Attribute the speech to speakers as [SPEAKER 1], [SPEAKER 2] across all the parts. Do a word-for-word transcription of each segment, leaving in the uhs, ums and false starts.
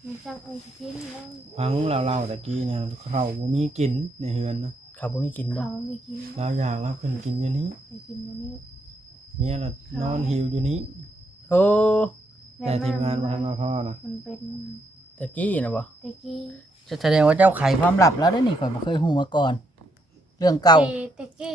[SPEAKER 1] มีจังเอ้ยกินแล้ว
[SPEAKER 2] ฟังเราเล่าตะกี้เนี่ยเขาบ่มีกินในเฮือนนะ
[SPEAKER 3] เขาบ่มีกินบ่
[SPEAKER 1] เขาไม่กิน
[SPEAKER 2] เราอยากเราเพิ่นกินอยู่นี้
[SPEAKER 1] ไปกินวันนี้
[SPEAKER 2] เมียเรานอนหิวอยู่นี้
[SPEAKER 3] โอ้
[SPEAKER 2] แต่ทีมงานบ่ทันมาพ่อนะ
[SPEAKER 1] มันเป็น
[SPEAKER 3] ตะกี้น่ะบ่
[SPEAKER 1] ตะกี้
[SPEAKER 3] จะแสดงว่าเจ้าไขความลับแล้วเด้อนี่ข่อยบ่เคยฮู้มาก่อน เรื่องเก่า
[SPEAKER 1] ตะกี้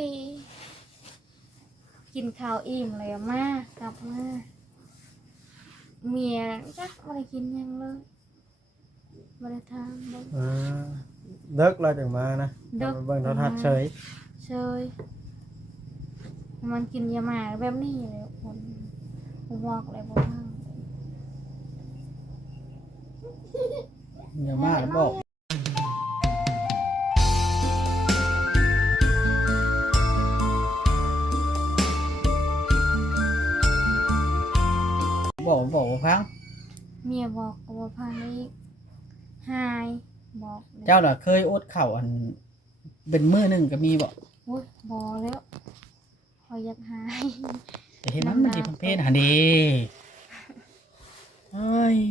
[SPEAKER 1] กินข้าวอิ่มเลยมากลับมาเมียจักไม่ได้กินยังเลยไม่ได้ทำบ่
[SPEAKER 2] อ่าเลิกเราจังมานะ
[SPEAKER 1] เลิก
[SPEAKER 2] เบิ่งโทรทัศน์เฉย
[SPEAKER 1] เชยมันกินยาหมาแบบนี้เลยคนผมบอกเลยบอกว่า
[SPEAKER 3] อย่ามาแล้วบอกบอกบอกว่าพัง
[SPEAKER 1] เมียบอกกับว่าพังอีกหายบอกเลย
[SPEAKER 3] เจ้าน่ะเคยอดข้าวอันเป็นมื้อหนึงก็มีบ่
[SPEAKER 1] อุ้ยบอกแล้วคอยอยากหาย
[SPEAKER 3] แต่เห็นมันมันสิเพศหั่นเด้เอ้ย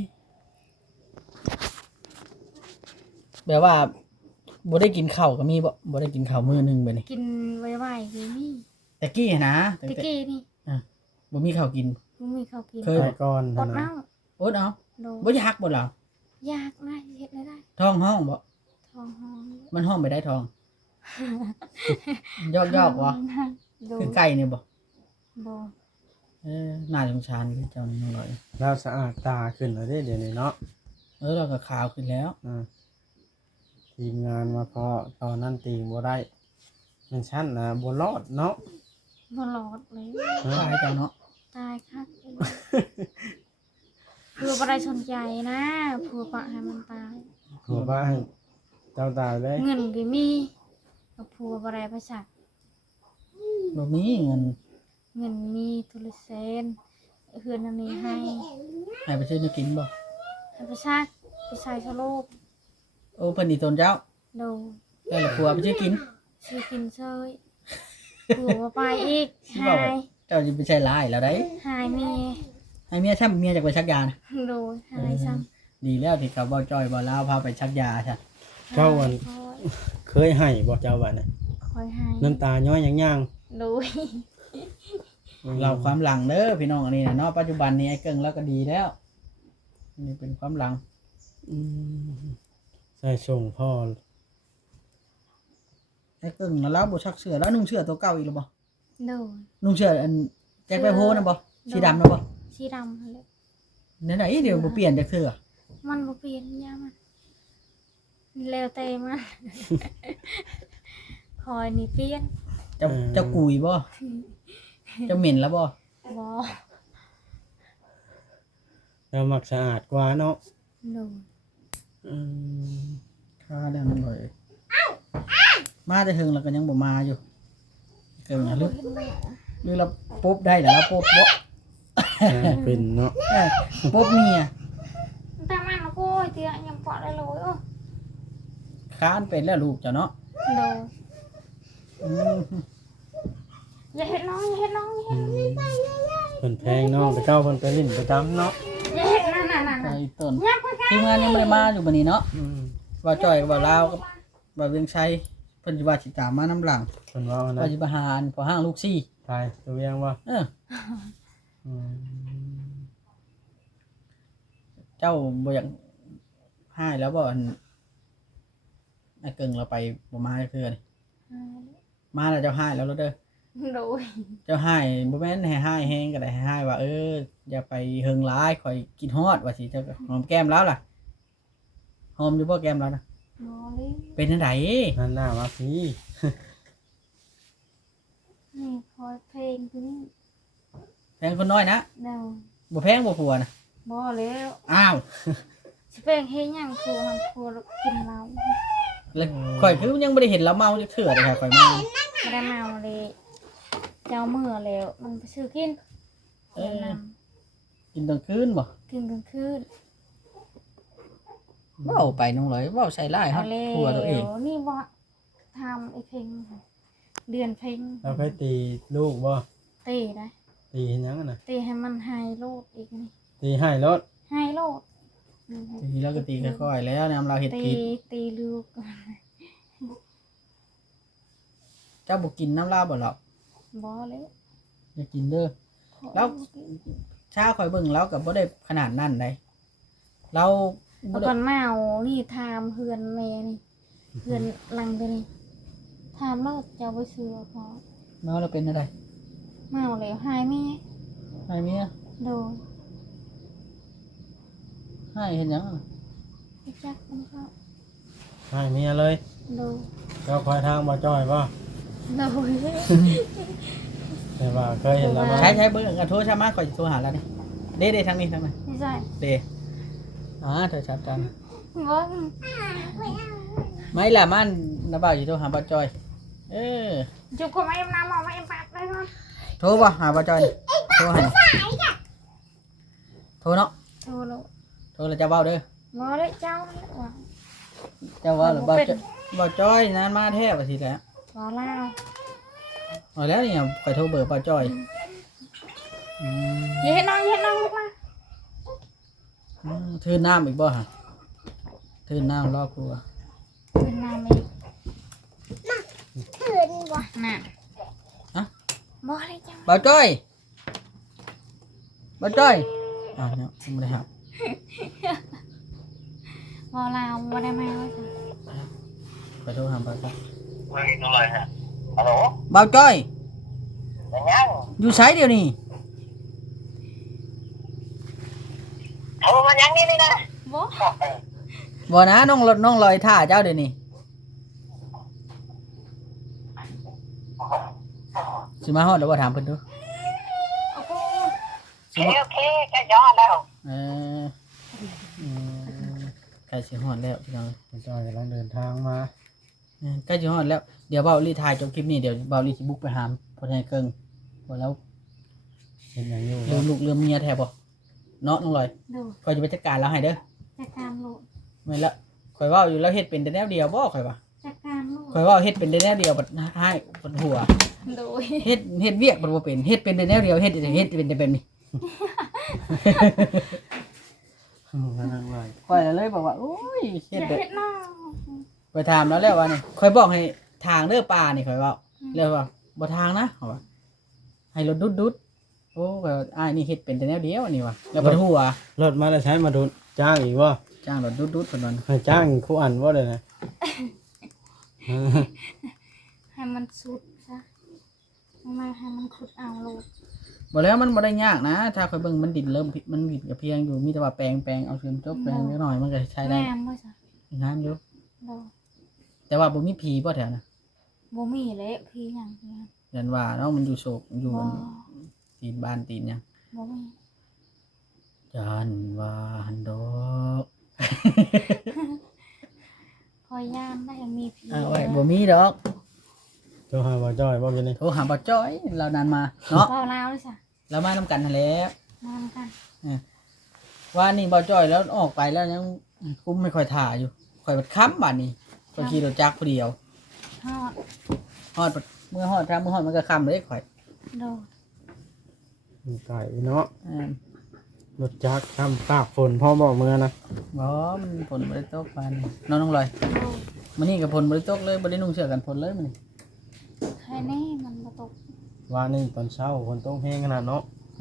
[SPEAKER 3] แบบว่าบ่ได้กินข้าวก็มีบ่บ่ได้กินข้าวมื้อหนึงบัดนี้
[SPEAKER 1] กินไวๆคือนี่
[SPEAKER 3] แต่กี้นะแต่
[SPEAKER 1] ตะกี้นี่
[SPEAKER 3] บ่มีข้าวกิน
[SPEAKER 1] มันมีข้าวกิน
[SPEAKER 3] เคย
[SPEAKER 2] ไปก่อน
[SPEAKER 1] อ
[SPEAKER 2] นะ
[SPEAKER 1] ดเน่า
[SPEAKER 3] อดเอา
[SPEAKER 1] โดน
[SPEAKER 3] บ่อยากบ่ล่ะ
[SPEAKER 1] ยากนะเฮ็ดได้ได้
[SPEAKER 3] ท้องห้องบ่
[SPEAKER 1] ท้องห้อง
[SPEAKER 3] มันห้องไปได้ท้อง ยอกยอกบ่
[SPEAKER 1] โด
[SPEAKER 3] คื
[SPEAKER 1] น
[SPEAKER 3] อไก่เนี่ยบ่
[SPEAKER 1] บ่
[SPEAKER 3] เออน่าสงสารคือเจ้านี่น้องหน่อย
[SPEAKER 2] เราสะอาดตาขึ้นแล้วเด้เดี๋ยวนี้เนาะ
[SPEAKER 3] เออเราก็ขาวขึ้นแล้ว
[SPEAKER 2] อ่าทีมงานมาพอตอนนั้นตีบ่ได้มันชั้นนะบ่รอดเนาะ
[SPEAKER 1] บ่หลอดเลย
[SPEAKER 3] ตายเจ้าเนาะ
[SPEAKER 1] ตายคักเพื่อบ่ได้สนใจนะเพื่อปะให้มันตาย
[SPEAKER 2] หัวบ้านเจ้าตายเลย
[SPEAKER 1] เงินก็มีก็ผัวบ่ได้ไปสัก
[SPEAKER 3] บ่มีเงิน
[SPEAKER 1] เงินมีโทรเซนเฮือนอันนี้ให้
[SPEAKER 3] ให้ไปซื้อแนวกินบ่
[SPEAKER 1] ให้ไปซักไปใส่สโลบ
[SPEAKER 3] โอ้เพิ่นนี่ตนเจ้า
[SPEAKER 1] โดน
[SPEAKER 3] แล้วล่ะผัวไปซื้อกิน
[SPEAKER 1] ซื้อกินเชยผัวบ่ไปอีกหาย
[SPEAKER 3] เจ้าสิไปใช้ลายแล้วได้
[SPEAKER 1] หายเมีย
[SPEAKER 3] ให้เมียช้ำเมียจักไปชักยานะ
[SPEAKER 1] โดนหายซ้ำ
[SPEAKER 3] ดีแล้วที่เขาบ่จ้อยบ่ลาวพาไปชักยาซะ
[SPEAKER 2] เจ้าวัน
[SPEAKER 1] คอย
[SPEAKER 2] เคยให้บ่เจ้าวันน่ะ
[SPEAKER 1] คอยหาย
[SPEAKER 2] น้ำตาย้อยย่าง
[SPEAKER 1] โดย
[SPEAKER 2] ๆ
[SPEAKER 3] เราความหลังเด้อพี่น้องอันนี้น่ะเนาะปัจจุบันนี้ไอ้เกิงแล้วก็ดีแล้วนี่เป็นความหลัง
[SPEAKER 2] อืมใส่ส่งพ่อ
[SPEAKER 3] ไอ้เกิงแล้วเราบ่ชักเสื้อแล้วนุ่งเสื้อตัวเก่าอีกหรือบ่
[SPEAKER 1] โดน
[SPEAKER 3] นุ่งเสื้ออันแจ็คไปโพนะบ่สีดำนะบ่
[SPEAKER 1] สีดำหั่นแหละ
[SPEAKER 3] ไหนๆเดี๋ยวบ่เปลี่ยนจากเสื้อ
[SPEAKER 1] มันบ่เปลี่ยนยามันแล้วแต่มันคอยนี่เปลี่ยน
[SPEAKER 3] เจ้าเจ้ากุยบ่เจ้าเหม็นแล้วบ่
[SPEAKER 1] บ่
[SPEAKER 2] เรามักสะอาดกว่าเนาะ
[SPEAKER 1] โดน
[SPEAKER 2] อืม
[SPEAKER 3] ค่าแล้วมันบ่อยมาแต่ถึงแล้วก็ยังบ่มาอยู่เกิงนะหรือหรือเราปุ๊บได้แล้วปุ๊บบ่
[SPEAKER 2] อ่าเป็นเนาะ
[SPEAKER 3] เออปุ๊บเมีย
[SPEAKER 1] ตามันโอ้ยเตี้ยยังปอดได้เลยเออ
[SPEAKER 3] ค้านเป็นแล้วลูกเจ้าเนาะ
[SPEAKER 1] โดน
[SPEAKER 3] อืม
[SPEAKER 1] อย่าเห็นน้องอย่าเห็นน้องอย่า
[SPEAKER 2] อื
[SPEAKER 1] เห็น
[SPEAKER 2] มเพิ่นแพงเนาะแต่เจ้าเพิ่นไปลิ้นประจำเนาะ
[SPEAKER 1] อย่าเห็นนั่นน่ะนั่น
[SPEAKER 3] ไอ้
[SPEAKER 1] น่ะ
[SPEAKER 3] ต้น
[SPEAKER 1] ยับไปกัน
[SPEAKER 3] ทีมงานยังบ่ได้มาอยู่บัดนี้เนาะ
[SPEAKER 2] อืม
[SPEAKER 3] ว่าจ้อยกับว่าลาวกับว่าเวียงชัยเพิ่นสิว่าสิตามมาน้ำหลัง
[SPEAKER 2] เพิ่นว่านะ
[SPEAKER 3] ว่าสิไปหาอันพอห้างลูกซี่
[SPEAKER 2] ตายตัวเวียงว่า
[SPEAKER 3] เออ
[SPEAKER 2] อืม
[SPEAKER 3] เจ้าบ่อยากให้แล้วบ่อันไอ้เกิงเราไปบ่มาเทื่อนี่มาแล้วเจ้าให้แล้วเด้อ
[SPEAKER 1] โดย
[SPEAKER 3] เจ้าให้บ่แม่นให้ให้แฮงก็ได้ให้ให้ว่าเอออย่าไปเฮิงร้ายข่อยกินฮอดว่าสิเจ้าก็หอมแก้มแล้วล่ะหอมอยู่บ่แก้มแล้วนะ
[SPEAKER 1] หมอเลย
[SPEAKER 3] เป็นจังได
[SPEAKER 2] นั่นหน้ามาพี่
[SPEAKER 1] นี่คอยเพลงตัวนี้
[SPEAKER 3] แพงคนน้อยนะ
[SPEAKER 1] เดา
[SPEAKER 3] บ่แพงบ่ผัวนะ
[SPEAKER 1] บ่แล้ว
[SPEAKER 3] อ้าว
[SPEAKER 1] สิเป็นเฮ็ดหยังครัวทำครัวกินเหล้า
[SPEAKER 3] แล้วข่อยคือยังบ่ได้เห็นเราเมาจักเทื่อเลยค่ะข่อยเมา
[SPEAKER 1] บ่ได้เมาเลยเจ้ามื้อแล้ว มันไปซื้อกิน
[SPEAKER 3] เออ
[SPEAKER 1] แนะน
[SPEAKER 3] กินกลางคืนบ่
[SPEAKER 1] ำกินกลางคืน
[SPEAKER 3] เว้าไปน้องร้อยเว้าใส่ร้าย
[SPEAKER 1] เอา
[SPEAKER 3] เฮา
[SPEAKER 1] แล้ว
[SPEAKER 3] ผัวตัวเอง
[SPEAKER 1] นี่บ่ทำไอ้เพลงเดือนเพลง
[SPEAKER 2] เราเคยตีลูกบ่
[SPEAKER 1] เต้ได้
[SPEAKER 2] ตีเห็นยังอะน่ะ
[SPEAKER 1] เต้ให้มันหายโลดอีกนี่
[SPEAKER 2] ตีให้รถ
[SPEAKER 1] หายโลดอืม
[SPEAKER 3] ตีแล้วก็ตีค่อยๆแล้วนํเราเฮ็ด
[SPEAKER 1] ตี
[SPEAKER 3] ผิด
[SPEAKER 1] ตีลูก
[SPEAKER 3] เจ้าบ่กินน้ำลาวบ่หรอก
[SPEAKER 1] บ่เลย
[SPEAKER 3] อย่ากินเด้อ แล้ว ชาข่อยเบิ่งแล้วก็บ่ได้ขนาดนั้นได้เรา
[SPEAKER 1] แล้
[SPEAKER 3] บ่
[SPEAKER 1] ว
[SPEAKER 3] ได้
[SPEAKER 1] ก่อนมาเอานี่ทามเพื่อนแม่นี่เพื่อนหลังตัวนี้ทามแล้วจะเอาไปซื้อพอ
[SPEAKER 3] เนาะเราเป็นอะไร
[SPEAKER 1] มาเอาแล้วหายแม่
[SPEAKER 3] ให้เมีย
[SPEAKER 1] โดน
[SPEAKER 3] ให้เฮ็ดหยังอะ
[SPEAKER 1] ไปจักมันก็
[SPEAKER 2] ให้เมียเลย
[SPEAKER 1] โดน
[SPEAKER 2] เจ้าคอยทางบ่จ้อยบ่
[SPEAKER 1] โดน
[SPEAKER 2] แต่ว่าเคยเห็นแล้วบ่
[SPEAKER 3] ใช้ใช้เบิ่งกันโทรชามาข่อยสิโทรหาแล้วนี่เด้ๆทางนี้ทางนั้น
[SPEAKER 1] ไม่ใช่
[SPEAKER 3] เด้อ่าโทรศัพท์กัน
[SPEAKER 1] บ่
[SPEAKER 3] ไม่ล่ะมันนะบ่าวสิโทรหาบ่าวจอย เออ
[SPEAKER 1] จุกคนมาเอ็มน้ำเอามาเอ็มปัดเลยก่อน
[SPEAKER 3] โทรบ่หาบ่าวจอยนี่โทรให้โทรเนาะ
[SPEAKER 1] โทรแล้ว
[SPEAKER 3] โทรแล้วจะเว้าเด้อ
[SPEAKER 1] บ่ได้เจ้าแล้วว่ะ
[SPEAKER 3] เจ้าว่าหรือบ่าวจอยบ่าวจอยนานมาแท้ว่าสิแหล้ว
[SPEAKER 1] บ่เล่า
[SPEAKER 3] เอาแล้วนี่ข่อยโทรเบอร์บ่าวจอยอืม
[SPEAKER 1] อย่าเห็นน้องอย่าเห็นน้องลูกมา
[SPEAKER 3] อืมทื่นน้ำอีกบ่ฮะทื่นน้ำรอครัว
[SPEAKER 1] คืนน้ำอีกน่ะคืนบ่น่ะ
[SPEAKER 3] ฮะ
[SPEAKER 1] บ่ได้เจ้า
[SPEAKER 3] บ่าวจ้อยบ่าวจ้อยอ่าเนี่ยไม่ได้ครับ
[SPEAKER 1] บ่เล่าบ่ได้มาว่าจ้ะ
[SPEAKER 3] ขอโทษครับบ่าวจ้อย
[SPEAKER 4] เฮ้ยดูเลยฮะฮัลโหล
[SPEAKER 3] บ่าวจ้อย
[SPEAKER 4] ยังยัง
[SPEAKER 3] อยู่ไสเดี๋ยวนี้
[SPEAKER 4] โทรมายังนี่นี่นะ
[SPEAKER 1] บ่
[SPEAKER 3] บ่นะน้องรถน้องลอยท่าเจ้าเดี๋ยวนี้สิมาฮอดแล้วบ่ถามเพิ่นดู
[SPEAKER 1] โอ้โห
[SPEAKER 4] โอเคโอเคแค่ย้อนแล้ว
[SPEAKER 3] เอออืมใกล้สิฮอดแล้วพี่น้อง
[SPEAKER 2] บ่จ้อยกำลังเดินทางมา
[SPEAKER 3] เออใกล้สิฮอดแล้วเดี๋ยวเบาลีถ่ายจบคลิปนี้เดี๋ยวเบาลีสิบุกไปหามพ่อใหญ่เกิงบ่แล้ว
[SPEAKER 2] เห็นอย่างอยู่
[SPEAKER 3] ลื
[SPEAKER 2] บ่
[SPEAKER 3] มลูกลืมเมียแท้บ่เนาะน้องลอย
[SPEAKER 1] ดู
[SPEAKER 3] ข่อยจะไปจัดการแล้วให้เด้อ
[SPEAKER 1] จัดการลูก
[SPEAKER 3] แม่นละข่อยเว้าอยู่แล้วเฮ็ดเป็นแต่แนวเดียวบ่ข่อยว่า
[SPEAKER 1] จัดการลูก
[SPEAKER 3] ข่อยเว้าเฮ็ดเป็นแต่แนวเดียวบัดให้บัดหัว
[SPEAKER 1] โดย
[SPEAKER 3] เฮ็ดเฮ็ดเวียกบัดบ่เป็นเฮ็ดเป็นแต่แนวเดียวเฮ็ดแต่เฮ็ดเป็นแต่แบบนี้
[SPEAKER 2] อืมนั่งไว้
[SPEAKER 3] ข่อยเลยบอกว่าโอ้ย
[SPEAKER 1] อ
[SPEAKER 3] เฮ็ด
[SPEAKER 1] ย่า
[SPEAKER 3] เด้อ
[SPEAKER 1] เฮ็ดน้อง
[SPEAKER 3] ไปถามแล้วแล้วว่านี่ข่อยบอกให้ทางเด้อป่านี่ข่อยเว้าแล้วว่าบ่ทางนะเขาว่าให้รถดุดๆโอ้ข่อยว่าอ้ายนี่เฮ็ดเป็นแต่แนวเดียวนี่ว่ะแล้วบัดหัว
[SPEAKER 2] รถมาแล้วใช้มาดูจ้างอีกบ่
[SPEAKER 3] จ้างรถดุดๆเพิ่นว่า
[SPEAKER 2] ให้จ้างคู่อันบ่เลยนะ
[SPEAKER 1] ให้มันสุดซะมาให้มันขุดเอาลูก
[SPEAKER 3] บ่แล้วมันบ่ได้ยากนะ ถ้าข่อยเบิ่งมันดินเริ่มผิดมันผิดกับเพียงอยู่มีแต่ว่าแปลงแปลงเอาเสริมจบแปลงนิดหน่อยมันก็ใช้ได้
[SPEAKER 1] งามบ่จ้ะ
[SPEAKER 3] งามอยู่
[SPEAKER 1] โดย
[SPEAKER 3] แต่ว่าบ่มีผีบ่แถวนะ
[SPEAKER 1] บ่มีเลยพี่หยังพี่หยัง
[SPEAKER 3] ยันว่าเนาะมันอยู่โศกอยู่
[SPEAKER 1] บ่
[SPEAKER 3] ตีนบ้านตีนหยัง
[SPEAKER 1] บ่มี
[SPEAKER 3] ยันว่าหันดอก
[SPEAKER 1] คอยย่านได้ยังมีพี่
[SPEAKER 3] เอาไว้บ่มีดอก
[SPEAKER 2] โทรหาบ่จ้อยบ่กินนี่
[SPEAKER 3] โทรหาบ่จ้อยเรานานมาเนาะ
[SPEAKER 1] บ่ลาวเลยจ้ะ
[SPEAKER 3] เรามานํกันนั่นแหละ
[SPEAKER 1] มาทำกัน
[SPEAKER 3] ว่านี่บ่จ้อยแล้วออกไปแล้วยังคุ้มไม่ค่อยถ่าอยู่ข่อยบัดค้ำบัดนี้ข่อยขี่รถจักรผู้เดียว
[SPEAKER 1] ทอด
[SPEAKER 3] ฮอดบัดเมื่อฮอดทางเมื่อฮอดมันก็ค้ำเลยข่อย
[SPEAKER 1] โดย
[SPEAKER 2] มันไก่เนาะ
[SPEAKER 3] อ่าร
[SPEAKER 2] ถจักรข้ามตากฝนพ่อบอกมือนะ
[SPEAKER 3] บ่มันฝนบ่ได้ตกปานนี้น้องน้องลอย
[SPEAKER 1] โดย
[SPEAKER 3] มันนี่กับพลบริตกเลยบรินุ่งเสื้อกันพลเลยมันนี่
[SPEAKER 1] ใครแน่มันบ่ตก
[SPEAKER 2] ว่านี่ตอนเช้าฝนตกแห้งขนาดเนาะ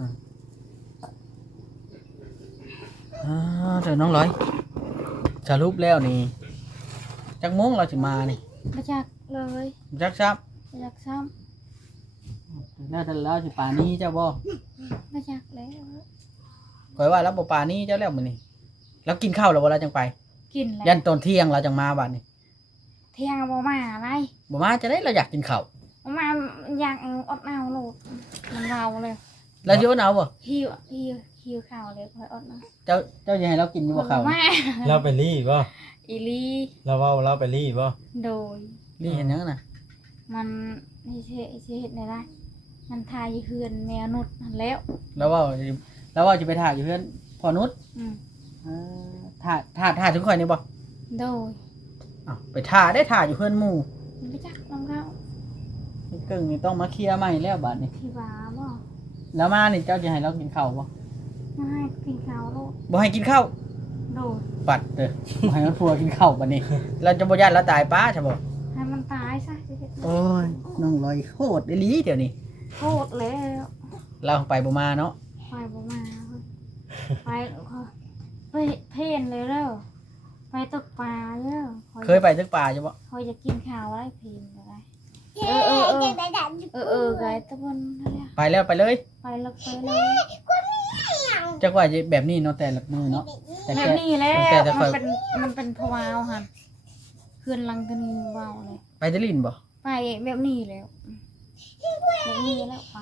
[SPEAKER 3] อ่าเดี๋ยวน้องร้อยสรุปแล้วนี่จักโมงเราจะมานี่
[SPEAKER 1] บ่จักเลย
[SPEAKER 3] จักซับ
[SPEAKER 1] บ่จักซ้ำ
[SPEAKER 3] แล้วแต่เราสิป่านี้เจ้าบ่
[SPEAKER 1] บ่จักแล้ว
[SPEAKER 3] ข่อยว่าเราบ่ป่านี้เจ้าแล้วมันนี่แล้วกินข้าวแล้วบ่เราจังไป
[SPEAKER 1] กินแล้ว
[SPEAKER 3] ยันตอนเที่ยงเราจังมาบัดนี้
[SPEAKER 1] เที่ยงบ่มาอะไร
[SPEAKER 3] บ่มาจะได้เราอยากกินข้าว
[SPEAKER 1] บ่มาอยากเอาอดเอาลูกมันเว้าเลย
[SPEAKER 3] แล้วสิว่าเอาบ่
[SPEAKER 1] หิวหิวหิวข้าวเลยคอยอดเอา
[SPEAKER 3] เจ้าเจ้าจะให้เรากินอยู่บ่ข้าว
[SPEAKER 1] มา
[SPEAKER 2] เราไปรีบ่
[SPEAKER 1] อีหลี
[SPEAKER 2] เราเว้าเราไปรีบ่
[SPEAKER 1] โดย
[SPEAKER 3] นี่เห็นยังน่ะ
[SPEAKER 1] มันนี่สิสิเฮ็ดได้ไรมันทายเฮือนแมวนุษนั่นแล้ว
[SPEAKER 3] แล้วว่าแล้วว่าจะไปถ่ายอยู่เพื่อนพ่อนุช
[SPEAKER 1] อืม
[SPEAKER 3] เออถ่ายถ่ายถ่ายถึงข่อยนี่บ่
[SPEAKER 1] โดย
[SPEAKER 3] อ้าวไปถ่ายได้ถ่ายอยู่เพื่อนหมู่
[SPEAKER 1] มันไปจักน้องเขา
[SPEAKER 3] ไอ้เกิ่งนี่ต้องมาเคลียร์ใหม่แล้วบัดนี้
[SPEAKER 1] ที่บ้าบ่
[SPEAKER 3] แล้วมานี่เจ้าจะให้เรากินข้าวบ่
[SPEAKER 1] มาให้กินข้าวลูก
[SPEAKER 3] บ่ให้กินข้าว
[SPEAKER 1] โโดด
[SPEAKER 3] ปัดเด้อให้มันพัวกินข้าวบัดนี้เราจะบ่ย่านเราตายป้าใช่บ่
[SPEAKER 1] ให้มันตายซะจะเฮ็ด
[SPEAKER 3] โอ้ยน้องลอยโคตรอีหลีเดี๋ยวนี้
[SPEAKER 1] โทษแล้ว
[SPEAKER 3] เราไปบ่มาเนาะ
[SPEAKER 1] ไปบ่มาเว้ยไปไปเพ่นเลยเด้อไปตกปลาเด้อ
[SPEAKER 3] เคยไปตึกป่าใช่บ่
[SPEAKER 1] คอยจะกินข้าวอะไรเพลนอะไรเออเออเออเออเออไกตะบนนั่นแหละ
[SPEAKER 3] ไปแล้วไปเลย
[SPEAKER 1] ไปแล้วไปเลย
[SPEAKER 3] จักว่าจะแบบนี้เนาะแต่ละมือเนาะแต่
[SPEAKER 1] แบ
[SPEAKER 3] แค่
[SPEAKER 1] บนี้แหล้ว
[SPEAKER 3] แต่แต่ค่
[SPEAKER 1] มั
[SPEAKER 3] อย
[SPEAKER 1] นเป็นมันเป็นพวาวค่ะคืนลังกันวาวเลย
[SPEAKER 3] ไปตะลินบ่
[SPEAKER 1] ไปแบบนี้แล้วแบบนี้แล้วไป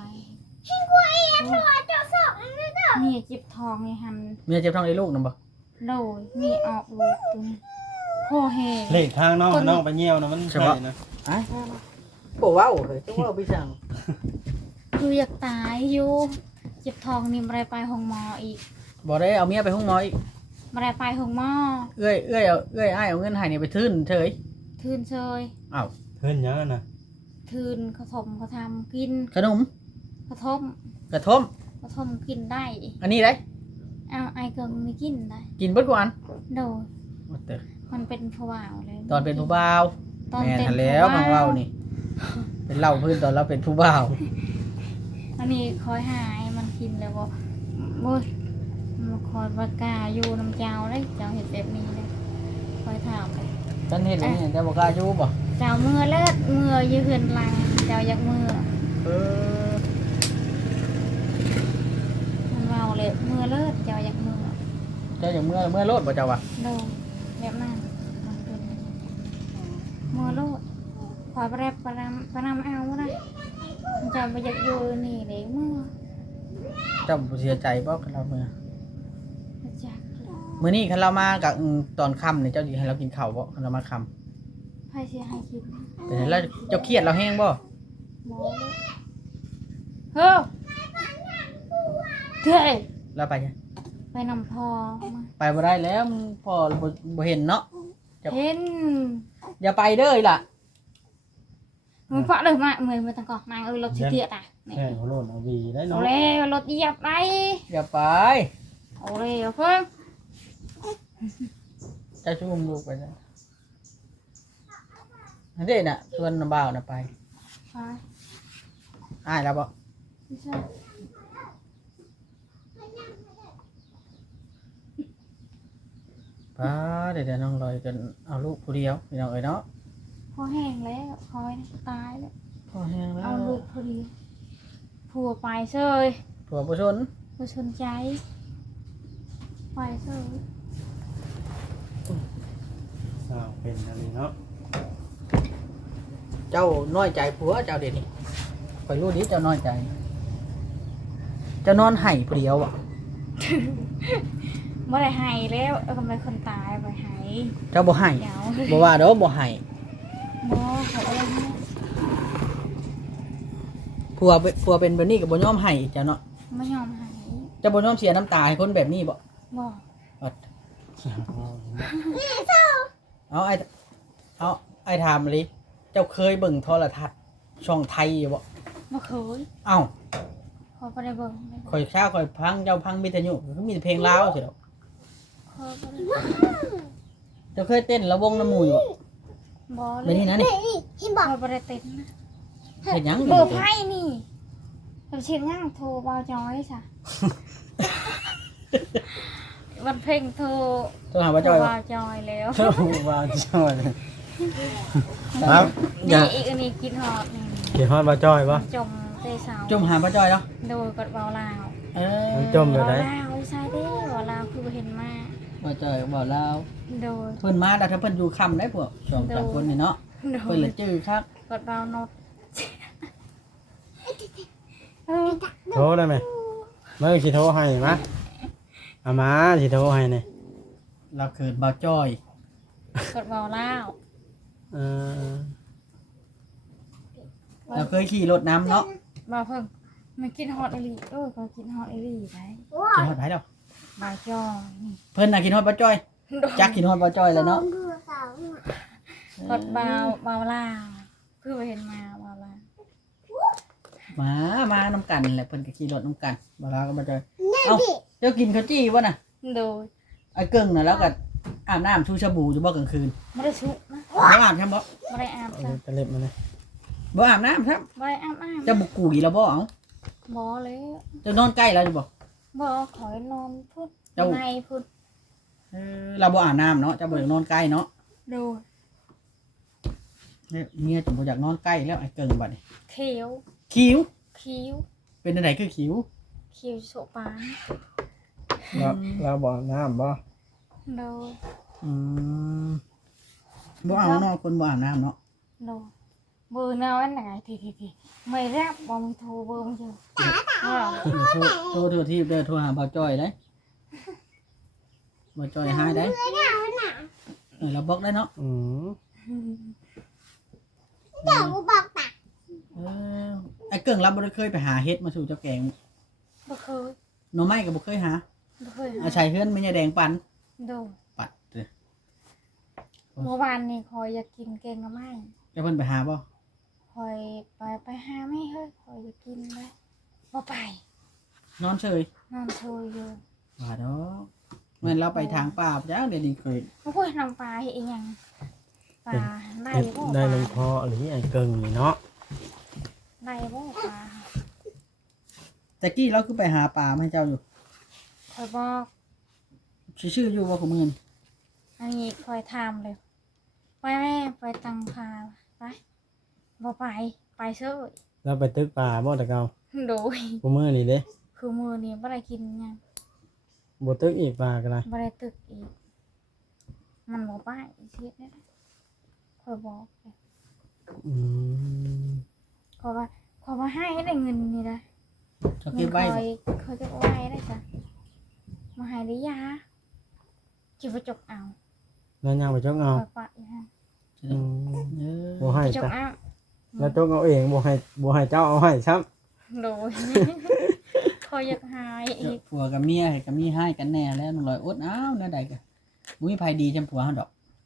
[SPEAKER 1] นี่จิบทองนี่หัน
[SPEAKER 3] เมียเจ็บท้องได้ลูกนำบ่
[SPEAKER 1] โดยนี่ออกลูกตึงโคเฮ
[SPEAKER 2] เลขทางน้องน้องไปเยี่ยวนะมันใช่นะ
[SPEAKER 3] อ้ายบ่เว้าเฮ้ยจังว่าไปสั่ง
[SPEAKER 1] คืออยากตายอยู่จิบทองนี่มาได้ไปห้องหมออีก
[SPEAKER 3] บ่ได้เอาเมียไปห้องหมออีก
[SPEAKER 1] มาได้ไปห้องหมอ
[SPEAKER 3] เอ้ยเอ้ยเอาเอ้ยอ้ายเอาเงินให้นี่ไปทื่นเฉย
[SPEAKER 1] ทืนเชย
[SPEAKER 3] อ้าว
[SPEAKER 2] เพื่อนยังนะ
[SPEAKER 1] ทืนเขาทมเขาทำกิน
[SPEAKER 3] ขนม
[SPEAKER 1] เขาทม
[SPEAKER 3] กระทม
[SPEAKER 1] เขาทมกินได้
[SPEAKER 3] อันนี้ได้
[SPEAKER 1] เอาไอเกิงไม่กินได้
[SPEAKER 3] กินเบิดกว่าอัน
[SPEAKER 1] โดย
[SPEAKER 3] โอ้เตอ
[SPEAKER 1] มันเป็นผวาวเลย
[SPEAKER 3] ตอนเป็นผู้บ่าว
[SPEAKER 1] ตอน
[SPEAKER 3] แม่น
[SPEAKER 1] เป็น
[SPEAKER 3] หันแล้วบางเว้านี่ เป็นเล่าพื้นตอนเราเป็นผู้บ่าว
[SPEAKER 1] อันนี้คอยหายมันกินแล้วก็โอ้ยมันคอยบากาอยู่น้ำเจ้าเลยเจ้าเห็ดแบบนี้เลยคอยถามเลย
[SPEAKER 3] ฉันเห็นแล้วนี่จะบ่กล้าอยู่บ่
[SPEAKER 1] เจ้าเมื่อเลิศเมื่อยืนหลังเจ้าอยากเมื่อ
[SPEAKER 3] เออ
[SPEAKER 1] มันเมาเลยเมื่อเลิศเจ้าอยากเมื่อ
[SPEAKER 3] เจ้าอย่างเมื่อเมื่อโลดบ่เจ้าวะ
[SPEAKER 1] โดนแบบนั้นมันเป็นเมื่อโลดคอยไปแรบประนำประนำเอาได้เจ้าไปอยากอยู่นี่เลยเมื่อ
[SPEAKER 3] เจ้าบ่เสียใจบ่คันเราเมื่อ
[SPEAKER 1] จาก
[SPEAKER 3] มื้อนี้คันเรามากับอืมตอนค่ำนี่เจ้าสิให้เรากินข้าวบ่คันเรามาค่ำ
[SPEAKER 1] ไพ่เสียให้คิด
[SPEAKER 3] เป็นไงแล้วเจ้าเครียดเราแห้งบ่
[SPEAKER 1] หมอเลยเฮ้ยเฮ้ย
[SPEAKER 3] เราไปจ้ะ
[SPEAKER 1] ไปนำพอมา
[SPEAKER 3] ไปบ่ได้แล้วมึงพ่อบ่บ่เห็นเนาะ
[SPEAKER 1] เห็น
[SPEAKER 3] อย่าไปเด้ออีหล่ะ
[SPEAKER 1] มึงเพาะเลยมาเมื่อยมาตั้งก่อนนางเออรถเตี้ยตา
[SPEAKER 2] แค่เขาโลดเอาวีได้
[SPEAKER 1] เอา
[SPEAKER 2] เนาะ
[SPEAKER 1] เลยรถเหยียบไป
[SPEAKER 3] อย่าไป
[SPEAKER 1] เอาเลยเพิ่ง
[SPEAKER 3] เจ้าชุ่มลูกไปจ้ะนั่นเด้น่ะชวนน้ำบ่าวน่ะไป
[SPEAKER 1] ไป
[SPEAKER 3] อ้ายแล้วบ่
[SPEAKER 1] ไม่ใช่
[SPEAKER 3] ป้าเดี๋ยวๆน้องลอยกันเอาลูกผู้เดียวพี่น้องเอ้ยเนาะ
[SPEAKER 1] พอแห้งแล้วคอยตายแล้ว
[SPEAKER 3] พอแห้งแล้ว
[SPEAKER 1] เอาลูกพอดีผัวไปเซย
[SPEAKER 3] ผัวผู้ชน
[SPEAKER 1] ผัวชนใจไปเซย
[SPEAKER 2] สาวเป็นอะไรเนาะ
[SPEAKER 3] เจ้าน้อยใจผัวเจ้าเดี๋ยวนี้คอยรู้ดิเจ้าน้อยใจ เจ้านอนไห้ผู้เดียวอ่ะ
[SPEAKER 1] เมื่อไรหายแล้วเออทำไมคนตายไปหาย
[SPEAKER 3] เจ้าบ่ไห้
[SPEAKER 1] เดี๋ยว
[SPEAKER 3] บ่ว่าดอกบ่ไห้
[SPEAKER 1] หมอเขาอะไรเนี่ย
[SPEAKER 3] ผัวเป็นผัวเป็นแบบนี้ก็บ่ยอมไห้เจ้าเนาะ
[SPEAKER 1] ไม่ยอมหาย
[SPEAKER 3] เจ้าบ่ยอมเสียน้ำตาให้คนแบบนี้บ่
[SPEAKER 1] บอก
[SPEAKER 3] เอาเอาไอ้เอาไอ้ถามเลยเจ้าเคยเบิ่งโทรทัศน์ช่องไทยอยู่บ่
[SPEAKER 1] มาเคย
[SPEAKER 3] เอ้า
[SPEAKER 1] ขอไปได้เบิ่งได้
[SPEAKER 3] ข่อยข้าวข่อยพังเจ้าพังวิทยุก็มีแต่เพลงลาวสิดอก
[SPEAKER 1] ขอไปได้
[SPEAKER 3] เจ้าเคยเต้นระวงน้ำหมูอยู่บ่
[SPEAKER 1] บอเล
[SPEAKER 3] ไม่
[SPEAKER 1] ย
[SPEAKER 3] นี่นะนี่
[SPEAKER 1] ขอไปได้เต็มนะ
[SPEAKER 3] เฮ็ดหยัง
[SPEAKER 1] เบอร์ไพ่นี่เราเช็ดง่างโทรบอจอยจ้ะ วันเพ่งโทร
[SPEAKER 3] โทรหาว่าจอย
[SPEAKER 1] บ
[SPEAKER 3] บ่
[SPEAKER 1] อจอยแล้ว
[SPEAKER 2] เจ้าว่าเจ้าเลยครับ
[SPEAKER 3] อย่า
[SPEAKER 1] นี่อีกอันนี้กินหอดนี่
[SPEAKER 2] เกี่ยวฮอดบ่จ้อยบ่
[SPEAKER 1] จมเตะเสา
[SPEAKER 3] จุ่มหาว่าจอยเนาะ
[SPEAKER 1] โดยกดเบาลาว
[SPEAKER 3] เออ
[SPEAKER 2] มันจม
[SPEAKER 1] เบา
[SPEAKER 2] อยู่ไหน
[SPEAKER 1] ลาวใช่เด้เบาลาวคือบ่เห็นมา
[SPEAKER 3] ว่าจอยบ่ลาว
[SPEAKER 1] โดย
[SPEAKER 3] เพิ่นมาแล้วถ้าเพิ่นอยู่ค่ำได้พวกสองสามคนนี่เนาะ
[SPEAKER 1] โด
[SPEAKER 3] เพิ่น
[SPEAKER 1] ย
[SPEAKER 3] ละจื้อครับ
[SPEAKER 1] กดเบานดเออ
[SPEAKER 2] โทรได้ไหมไม่สิโทรให้มะเอามาสิโทรให้นี่
[SPEAKER 3] เราเกิดบ่จอย
[SPEAKER 1] กดเบาลาว
[SPEAKER 2] เออ
[SPEAKER 3] เราเคยขี่รถน้ำเนาะ
[SPEAKER 1] บาเพิ่งมันกินฮอตเอลี่เออก็กินฮอตเอลี่ได้
[SPEAKER 3] กินฮอดไหนดอก
[SPEAKER 1] บาจอยนี่
[SPEAKER 3] เพิ่นน่ะกินฮอดบ่จอยจักกินฮอดบ่จอยแล้วเนาะ
[SPEAKER 1] กดเบาเบาลาวคือบ่เห็นมาเบาลาว
[SPEAKER 3] มา มาน้ำกันแหละเพิ่นก็ขี่รถน้ำกันบ่ลาวก็บ่จอยเอ้าเจ้ากินข้าวจี้บ่น่ะ
[SPEAKER 1] โดย
[SPEAKER 3] ไอ้เกิ้งน่ะแล้วก็อาบน้ำชูชาบูอยู่บ่กลางคืน
[SPEAKER 1] ไม่ได้ชุบนะ
[SPEAKER 3] บ่อาบใช่บ่
[SPEAKER 1] ไม่ได้อาบ
[SPEAKER 2] เอา
[SPEAKER 1] จ้ะ
[SPEAKER 2] ตะเล็บมาเลย
[SPEAKER 3] บ่อาบน้ำครับ
[SPEAKER 1] ไม่ได้อาบอาบ
[SPEAKER 3] เจะบุกกูอีแล้วบ่เอา
[SPEAKER 1] บอเลย
[SPEAKER 3] เจะนอนใกล้แล้วอยู่บ่
[SPEAKER 1] บอขอยนอนพุด
[SPEAKER 3] เจ้า
[SPEAKER 1] ในพุด
[SPEAKER 3] เออเราบ่อาบน้ำเนาะเจะบ่อยากนอนใกล้เนาะ
[SPEAKER 1] ดู
[SPEAKER 3] เนี่ยเมียจะบ่อยากนอนใกล้แล้วไอ้เกิ้งบัดนี้
[SPEAKER 1] เขียว
[SPEAKER 3] คิ้ว
[SPEAKER 1] คิ้ว
[SPEAKER 3] เป็นอันไหนคือคิ้ว
[SPEAKER 1] คิ้วโสปาน
[SPEAKER 2] เราเราบ่น้ำบ่
[SPEAKER 1] ดู
[SPEAKER 3] อืมบ่เอาเนาะคนบ่อาบน้ำเนาะ
[SPEAKER 1] ดูเบอร์nào anh này thì thì thì mày rap bao mày thu bơ mày chưa à,
[SPEAKER 3] โทรโทรโทรที่เด้อโทรหาบ่าวจ้อยได้บ่าวจ้อยหายได้เออเราบล็อกได้เนาะ
[SPEAKER 2] อืม
[SPEAKER 3] เออไอ้เกิ้งเราบ่ได้เคยไปหาเฮ็ดมาสู่เจ้าแกง
[SPEAKER 1] bơ khơi
[SPEAKER 3] หน่อไม้ก็บ่เคยหา
[SPEAKER 1] bơ khơi
[SPEAKER 3] เอา
[SPEAKER 1] hả
[SPEAKER 3] ใช้เฮือนแม่ยายแดงปัน
[SPEAKER 1] ดู
[SPEAKER 3] ปัดเด้อ
[SPEAKER 1] เมื่อวานนี่คอยอยากกินแกงหน่อไม้
[SPEAKER 3] จะเพิ่นไปหาบ่
[SPEAKER 1] คอยไปไปหาไม่เฮ้ยคอยอยากกินเลยบ่ไป
[SPEAKER 3] นอนเฉย
[SPEAKER 1] นอนโชยอยู่
[SPEAKER 3] ว่าดอกแม่นเราไปทางป่าจ้าเดี๋ยวนี้เคย
[SPEAKER 1] โอ้ยน้ำปลาเฮ็ดอีหยังปลาได้
[SPEAKER 2] เฮ็ด
[SPEAKER 1] บ่
[SPEAKER 2] ได้
[SPEAKER 1] ป
[SPEAKER 2] ล
[SPEAKER 1] ลาง
[SPEAKER 2] คอหรือไอ้เกิงนี่เนาะ
[SPEAKER 1] ได้บ่ปลา
[SPEAKER 3] แต่กี้เราคือไปหาปลามาให้เจ้าอยู่
[SPEAKER 1] คอยบอก
[SPEAKER 3] ชื่อๆอยู่บ่ของมึง
[SPEAKER 1] อันนี้คอยถามเลยไปแม่ไปตังพาไปบ่ไปไปเซ้ย
[SPEAKER 2] เราไปตึกป่าบ่ตะเกา
[SPEAKER 1] โดย
[SPEAKER 2] บ่มื้อนี่เด้
[SPEAKER 1] คือมื้อนี้บ่ได้กินหยัง
[SPEAKER 2] บ่ตึกอีกป่าก็ได้
[SPEAKER 1] บ่ได้ตึกอีกมันบ่ไปอีเสียได้คอยบอกเลย
[SPEAKER 2] อืม
[SPEAKER 1] ขอยว่าขอยว่าให้ได้เงินนี่นะ
[SPEAKER 3] เจ้าเก็บไว้
[SPEAKER 1] คอยคอยเก็บไว้ได้จ้ะมาให้ได้ยาจิบจกเอา
[SPEAKER 2] แล้วยังไปจกเอา
[SPEAKER 1] คอยปะอยู่ฮะ
[SPEAKER 2] อืม
[SPEAKER 3] เออ
[SPEAKER 2] บ่ให้
[SPEAKER 1] จก
[SPEAKER 2] จ้ะ
[SPEAKER 1] เอา
[SPEAKER 2] แล้วจกเอาเองบ่ให้บ่ให้เจ้าเอาให้ซ้ำ
[SPEAKER 1] โดย คอยอยากหายอีก
[SPEAKER 3] ผัวกับเมียกับมีให้กันแน่แล้วน้องลอยอดอ้าวเนื้อใดกันมุ้ยภัยดีจำผัวเฮาดอก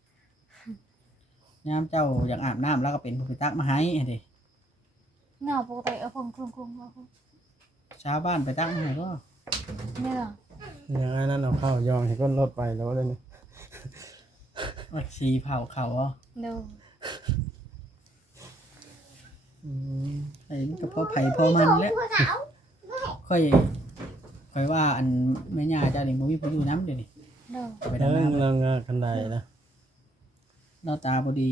[SPEAKER 3] ยามเจ้าอยากอาบน้ำแล้วก็เป็นผู้ไปตักมาให้เด้
[SPEAKER 1] หนาวปกติเอาพงคลุมคลุมเอาพง
[SPEAKER 3] ชาวบ้านไปตักมาให้ก็
[SPEAKER 1] เนี่ยเหรอ
[SPEAKER 2] อย่างนั้นเอาเข้ายองให้ก้นรถไปแล้วเลยนี่
[SPEAKER 3] วัดสีเผาเขาอ่ะ
[SPEAKER 1] โดย
[SPEAKER 2] อืม
[SPEAKER 3] ไอ้มันก็พอไผ่พอมันแล้วค่อยค่อยว่าอันแม่ย่าเจ้านี่บ่มีผู้อยู่น้ำเดี๋ยวนี้
[SPEAKER 1] โดย
[SPEAKER 3] ไป
[SPEAKER 2] เอ
[SPEAKER 3] ดำ
[SPEAKER 2] อ
[SPEAKER 3] น้ำ
[SPEAKER 2] เรื่องงานคันใดนะ
[SPEAKER 3] เราตาบ่ดี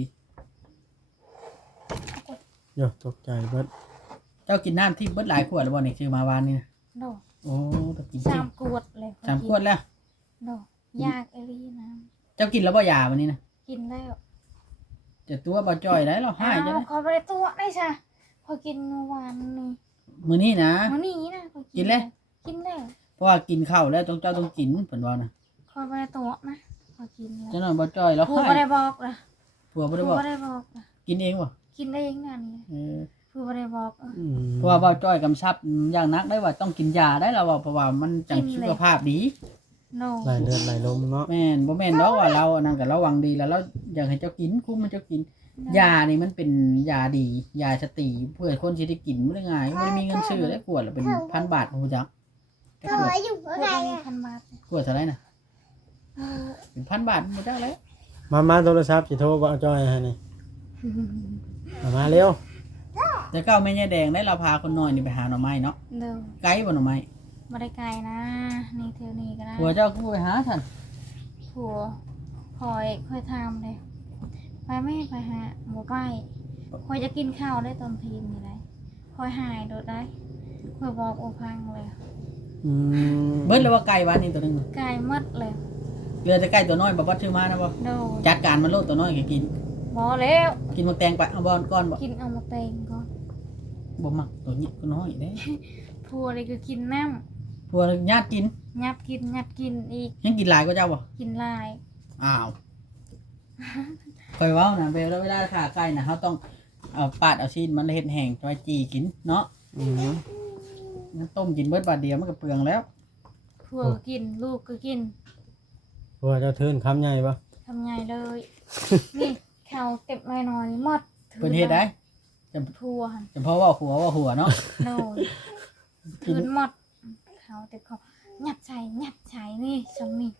[SPEAKER 2] โยตกใจเบิด
[SPEAKER 3] เจ้ากินน้ำที่เบิดหลายขวดแล้วบ่นี่คือมาวานนี่นะ
[SPEAKER 1] โดย
[SPEAKER 3] โอ้ต้องกิน
[SPEAKER 1] สา
[SPEAKER 3] ที่
[SPEAKER 1] มขวดเลย
[SPEAKER 3] สามขวดแล้ว
[SPEAKER 1] โดยยากเอรีนะ
[SPEAKER 3] เจ้ากินแล้วบ่ยาวันนี้นะ
[SPEAKER 1] กินแล้ว
[SPEAKER 3] จะตัวบ่จ่อยได้เราให้จะ
[SPEAKER 1] อ้าว
[SPEAKER 3] ได้
[SPEAKER 1] ขอไปตัวได้จ้ะพอกินเมื่อวานนี่
[SPEAKER 3] มื้อนี้นะ
[SPEAKER 1] มื้อนี้นะพอ
[SPEAKER 3] กินแล้ว
[SPEAKER 1] กินแล้ว
[SPEAKER 3] เพราะว่ากินข้าวแล้วต้องเจ้าต้องกินเพิ่นว่านะ
[SPEAKER 1] คอยไปตัวนะพอกินแล้ว
[SPEAKER 3] เจ้าหน่อยบ่จ่อยแล้ว
[SPEAKER 1] ผัว
[SPEAKER 3] ให้
[SPEAKER 1] ไม่ได้บอกนะ
[SPEAKER 3] ผัวบ่
[SPEAKER 1] ผั
[SPEAKER 3] ได้
[SPEAKER 1] ว
[SPEAKER 3] บอก
[SPEAKER 1] ไม่ได้บอกนะ
[SPEAKER 3] กินเองบ่
[SPEAKER 1] กินได้ยังไงนี่
[SPEAKER 3] เออ
[SPEAKER 1] ผัวไม่ได้บอกอะ
[SPEAKER 2] อืม
[SPEAKER 3] เพราะว่าบ่จ่อยกำชับอย่างนักได้ว่าต้องกินยาได้แล้วว่าเพราะว่ามันจังสุขภาพดี
[SPEAKER 1] โน
[SPEAKER 2] ไหลเลือดไหลลมเนาะ
[SPEAKER 3] แม่นบ่แม่นดอกว่าเราอันนั้นก็ระวังดีแล้วเราอยากให้เจ้ากินคุ้มมันเจ้ากิน ยานี่มันเป็นยาดี ยาสติเพื่อคนสิได้กินบ่ได้ง่ายบ่ได้มีเงินซื้อได้ขวดละเป็นพันบาทฮู้จักแต่ขวด
[SPEAKER 1] ผัวได้พันบาทเนี่ย
[SPEAKER 3] ขวดเท่าไหร่น่ะ
[SPEAKER 1] เออ
[SPEAKER 3] เป็นพันบาทบ่ได้แล้ว
[SPEAKER 2] มามาโทรศัพท์สิโทรบ่จ้อยให้นี่เอามาเร็ว
[SPEAKER 3] แต่เก้าแม่ยายแดงได้เราพาคนน้อยนี่ไปหาหน่อไม้เนาะ
[SPEAKER 1] เดิม
[SPEAKER 3] ไกลบ่หน่อไม้
[SPEAKER 1] มาได้ไกลนะ นี่เท่านี้ก็ได้
[SPEAKER 3] ผัวเจ้าก็ไปหาท่าน
[SPEAKER 1] ผัวคอยคอยทำเลยไปไม่ไปหาหมูไปคอยจะกินข้าวได้ตอนเพลนนี่ไรคอยหายโดดได้คอยบอกโอพังเลย
[SPEAKER 2] อืม
[SPEAKER 3] เบิดแล้วว่าไก่วันนี้ตัวหนึง
[SPEAKER 1] ไกลหมดเลย
[SPEAKER 3] เหลือแต่ไก่ตัวน้อยบ่บ่ชื่อมานะบ่
[SPEAKER 1] โดน
[SPEAKER 3] จัดการมันโลดตัวน้อยก็กิน
[SPEAKER 1] บอแล้ว
[SPEAKER 3] กินหมกแตงไปเอาบอนก่อนบ่
[SPEAKER 1] กินเอามาเตงก่อน
[SPEAKER 3] บ่มักตัวนี้ก็น้อยเด้
[SPEAKER 1] ผัวเลยก็กินน้
[SPEAKER 3] ผัวญาติกิน
[SPEAKER 1] ำยับกินยับกินอีก
[SPEAKER 3] ยังกินหลายกว่าเจ้าบ่
[SPEAKER 1] กินลาย
[SPEAKER 3] อ้าวคอยเว้านะเวลาเวลาขาไก่นะเขาต้องเอาปาดเอาชิ้นมันเฮ็ดแห้งไว้จีกินเนาะ
[SPEAKER 2] อืม
[SPEAKER 3] มันต้มกินเบิดบาทเดียวมันก็เปลืองแล้ว
[SPEAKER 1] ผัวก็กินลูกก็กิน
[SPEAKER 2] พวกเจ้าทื่นคำใหญ่ปะ
[SPEAKER 1] ทำไงเลย นี่เขาเก็บหน่อยๆหมด
[SPEAKER 3] เพิ่นเฮ็ดได้
[SPEAKER 1] ผัวหั่น
[SPEAKER 3] จำเพาะว่าหัวว่าหัวเนาะ
[SPEAKER 1] โน่นถืนหมดเขาเต็บเขาหยับใส่หยับใส่นี่สมนี่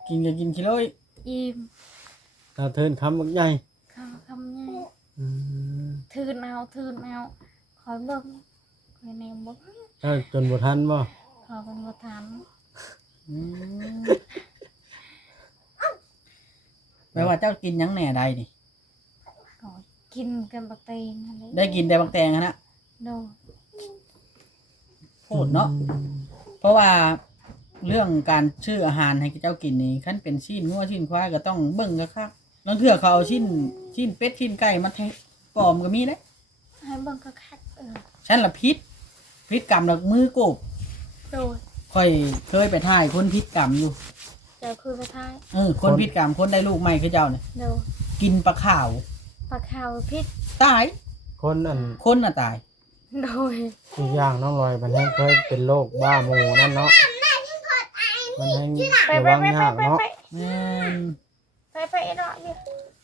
[SPEAKER 3] กินก็กินกิโลอีก
[SPEAKER 1] อิ่ม
[SPEAKER 2] ถ้าเทินคำบักใหญ่
[SPEAKER 1] ข้าวคำใหญ่
[SPEAKER 2] อืม
[SPEAKER 1] ทืนเอาทืนเอาคอยเบิ่งคอยแนมเบิ่ง
[SPEAKER 2] ถ้าจนบ่ทันบ่
[SPEAKER 1] ขอเป็นบ่ทัน
[SPEAKER 3] อืมแปลว่าเจ้ากินหยังแหน่ใดนี่
[SPEAKER 1] ก็กินกันบักเตงหั่นเลย
[SPEAKER 3] ได้กินแต่บางแตงอะนะ
[SPEAKER 1] โดย
[SPEAKER 3] โหดเนาะเพราะว่าเรื่องการชื่ออาหารให้เจ้ากินนี่คันเป็นชิ้นงัวชิ้นควายก็ต้องเบิ่งก็ครับบางเทื่อเขาเอาชิ้นชิ้นเป็ดชิ้นไก่มาแทะปลอมก็มีเด้
[SPEAKER 1] ให้เบิ่งก็คักเออ
[SPEAKER 3] ฉันละพิษพิษกรรมละมือโกบ
[SPEAKER 1] โดย
[SPEAKER 3] ค่อยเคยไปถ่ายคนพิษกรรมอยู่
[SPEAKER 1] เจ้าคือไปท้าย
[SPEAKER 3] เออคนพิษกรรมคนได้ลูกใหม่คือเจ้าเนี่ย
[SPEAKER 1] โดย
[SPEAKER 3] กินปลาข่าว
[SPEAKER 1] ปลาขาวพิษ
[SPEAKER 3] ตาย
[SPEAKER 2] คนอัน
[SPEAKER 3] คนน่ะตาย
[SPEAKER 1] โดย
[SPEAKER 2] อีกอย่างน้องลอยมันแห้งเคยเป็นโรคบ้าหมูนั่นเนาะมันแห้ง
[SPEAKER 1] ไประ ไป
[SPEAKER 2] วัง
[SPEAKER 1] ไป
[SPEAKER 2] ยาก
[SPEAKER 1] ไป
[SPEAKER 2] เนาะ
[SPEAKER 1] ไป
[SPEAKER 3] แม่น
[SPEAKER 1] ไปไปไอ้เนาะเนี่ย